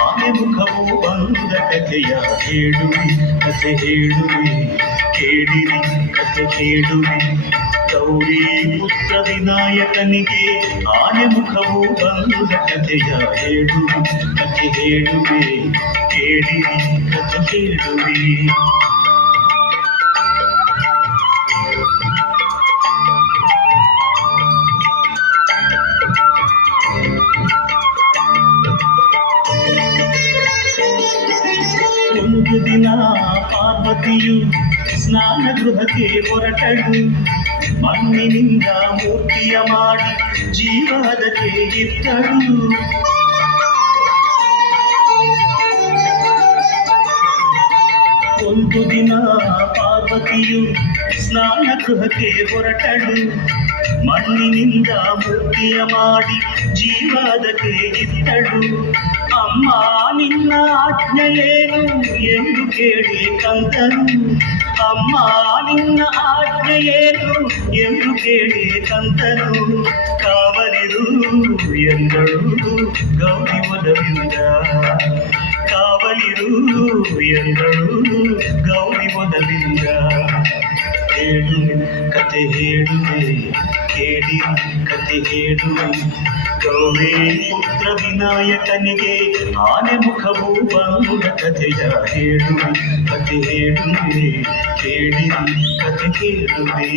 ಆನೆ ಮುಖವು ಬಂದ ಕಥೆಯ ಹೇಳುವೆ, ಕಥೆ ಹೇಳುವೆ ಕೇಳಿರಿ, ಕಥೆ ಕೇಳುವೆ. ಗೌರಿ ಪುತ್ರ ವಿನಾಯಕನಿಗೆ ಆನೆ ಮುಖವು ಬಂದ ಕಥೆಯ ಹೇಳುವೆ, ಕಥೆ ಹೇಳುವೆ ಕೇಳಿರಿ, ಕಥೆ ಕೇಳುವೆ. ಒಂದು ದಿನ ಪಾರ್ವತಿಯು ಸ್ನಾನ ಗೃಹಕ್ಕೆ ಹೊರಟಳು. ಮಣ್ಣಿನಿಂದ ಮೂರ್ತಿಯ ಮಾಡಿ ಜೀವದಕ್ಕೆ ಇತ್ತಳು. ಒಂದು ದಿನ ಪಾರ್ವತಿಯು ಸ್ನಾನ ಗೃಹಕ್ಕೆ ಹೊರಟಳು. ಮಣ್ಣಿನಿಂದ ಮೂರ್ತಿಯ ಮಾಡಿ ಜೀವದಕ್ಕೆ ಇತ್ತಳು. ಅಮ್ಮ ನಿನ್ನ ಆಜ್ಞೆಯೇನು ಎಂದು ಕೇಳಿ ಕಂದನು. ಅಮ್ಮ ನಿನ್ನ ಆಜ್ಞೆಯೇನು ಎಂದು ಕೇಳಿ ಕಂದನು. ಕಾವಲಿರು ಎಂದಳು ಗೌರಿ ಒಲವಿಂದ. ಕಾವಲಿರು ಎಂದಳು ಗೌರಿ ಒಲವಿಂದ. ಹೇಳುವೆ ಕಥೆ ಹೇಳುವೆ ಕೇಳಿ, ಕಥೆ ಹೇಳುವೆ. ಗೌರಿ ಪುತ್ರ ವಿನಾಯಕನಿಗೆ ಆನೆ ಮುಖವು ಬಂದ ಕಥೆಯ ಹೇಳುವೆ, ಕಥೆ ಹೇಳುವೆ ಕೇಳಿ, ಕಥೆ ಕೇಳುವೆ.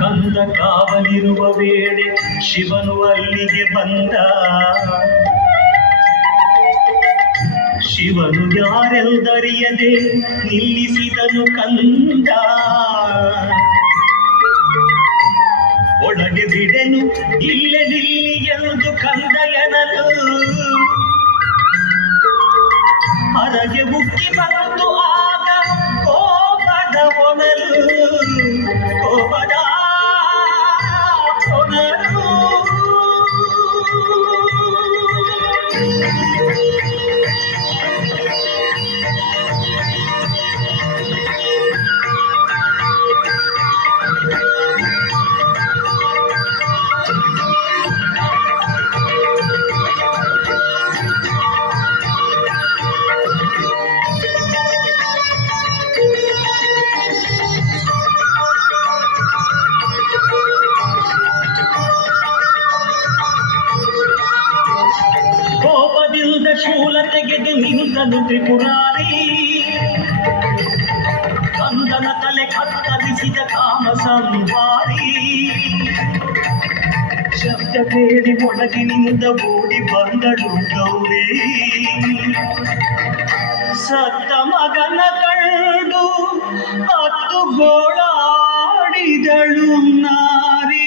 ಕಂದ ಕಾವಲಿರುವ ವೇಳೆ ಶಿವನು ಅಲ್ಲಿಗೆ ಬಂದ. ಶಿವನು ಯಾರೆಂದರಿಯದೆ ನಿಲ್ಲಿಸಿದನು ಕಂದ. ಒಳಗೆ ಬಿಡೆನು ಇಲ್ಲೇ ನಿಲ್ಲಿ ಎಂದು ಕಂದ ಎನ್ನಲು. ಹೊರಗೆ ಉಕ್ಕಿ ಬಂತು ಆಗ ಕೋಪದ ಹೊನಲು, ಕೋಪದ ಹೊನಲು. ಕೋಪದಿಂದ ಶೂಲ ತೆಗೆದು ನಿಂತನು ತ್ರಿಪುರಾರಿ. ಕಂದನ ತಲೆ ಕತ್ತರಿಸಿದ ಕಾಮ ಸಂಹಾರಿ. ಶಬ್ದ ಕೇಳಿ ಒಳಗಿನಿಂದ ಓಡಿ ಬಂದಳು ಗೌರಿ. ಸತ್ತ ಮಗನ ಕಂಡು ಹತ್ತು ಗೋಳಾಡಿದಳು ನಾರಿ.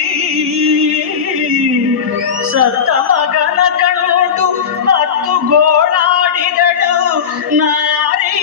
ಸತ್ತ ಮಗನ ಕಂಡು ಹತ್ತು ಗೋಳಾಡಿದಳು ನಾರಿ.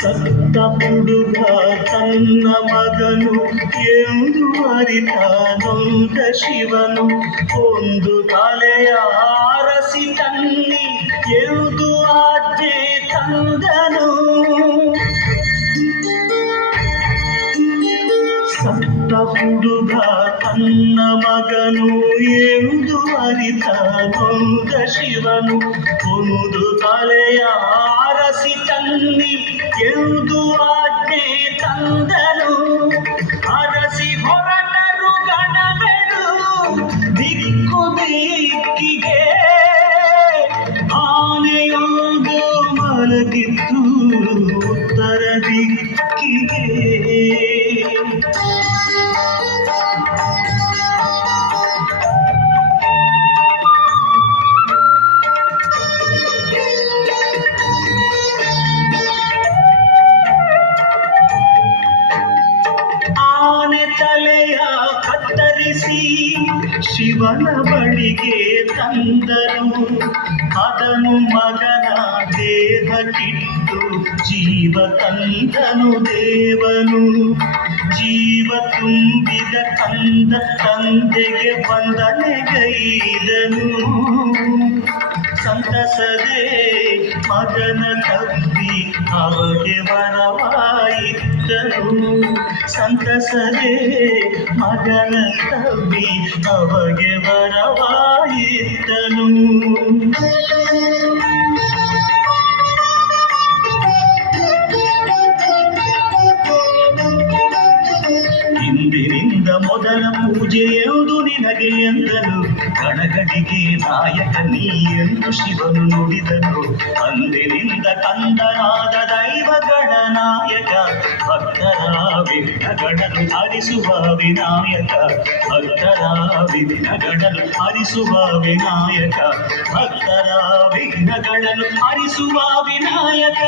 ಸತ್ತ ಹುಡುಗ ತನ್ನ ಮಗನು ಎಂದು ಅರಿತ ನೊಂದ ಶಿವನು. ಒಂದು ತಲೆಯ ಆರಸಿ ತನ್ನಿ ಎಂದು ಆಜ್ಞೆ ತಂದನು. ಸತ್ತ ಹುಡುಗ ತನ್ನ ಮಗನು ಎಂದು ಅರಿತ ನೊಂದ ಶಿವನು. ಒಂದು ತಲೆಯ ಆರಸಿ ತನ್ನಿ ಎಂದು ಆಜ್ಞೆ ತಂದನು. ಅರಸಿ ಹೊರಟರು ಗಣಗಳು ದಿಕ್ಕು ದಿಕ್ಕಿಗೆ. ಆನೆಯೊಂದು ಮಲಗಿದ್ದು ಉತ್ತರ ದಿಕ್ಕಿಗೆ. ಬಳಿಗೆ ತಂದರು ಅದನು ಮಗನ ದೇಹಕ್ಕಿಟ್ಟು ಜೀವ ತಂದನು ದೇವನು ಜೀವ ತುಂಬಿದ ಕಂದ ತಂದೆಗೆ ವಂದನೆಗೈದನು ಸಂತಸದೆ ಮಗನ ತಬ್ಬಿ ಅವಗೆ ವರವಾಯಿದ್ದನು ಸಂತಸದೆ ಮಗನ ತಬ್ಬಿ ಅವಗೆ ವರವಾಯಿದ್ದನು ಇಂದಿನಿಂದ ಮೊದಲ ಪೂಜೆಯೆಂದು ನಿನಗೆ ಎಂದನು ಗಣಗಡಿಗೆ ನಾಯಕ ನೀ ಎಂದು ಶಿವನು ನುಡಿದನು ಅಂದಿನಿಂದ ಕಂದನಾದ ದೈವಗಣ ನಾಯಕ ಭಕ್ತರ ವಿಘ್ನಗಳನ್ನು ಹರಿಸುವ ವಿನಾಯಕ ಭಕ್ತರ ವಿಘ್ನಗಳನ್ನು ಹರಿಸುವ ವಿನಾಯಕ ಭಕ್ತರ ವಿಘ್ನಗಳನ್ನು ಹರಿಸುವ ವಿನಾಯಕ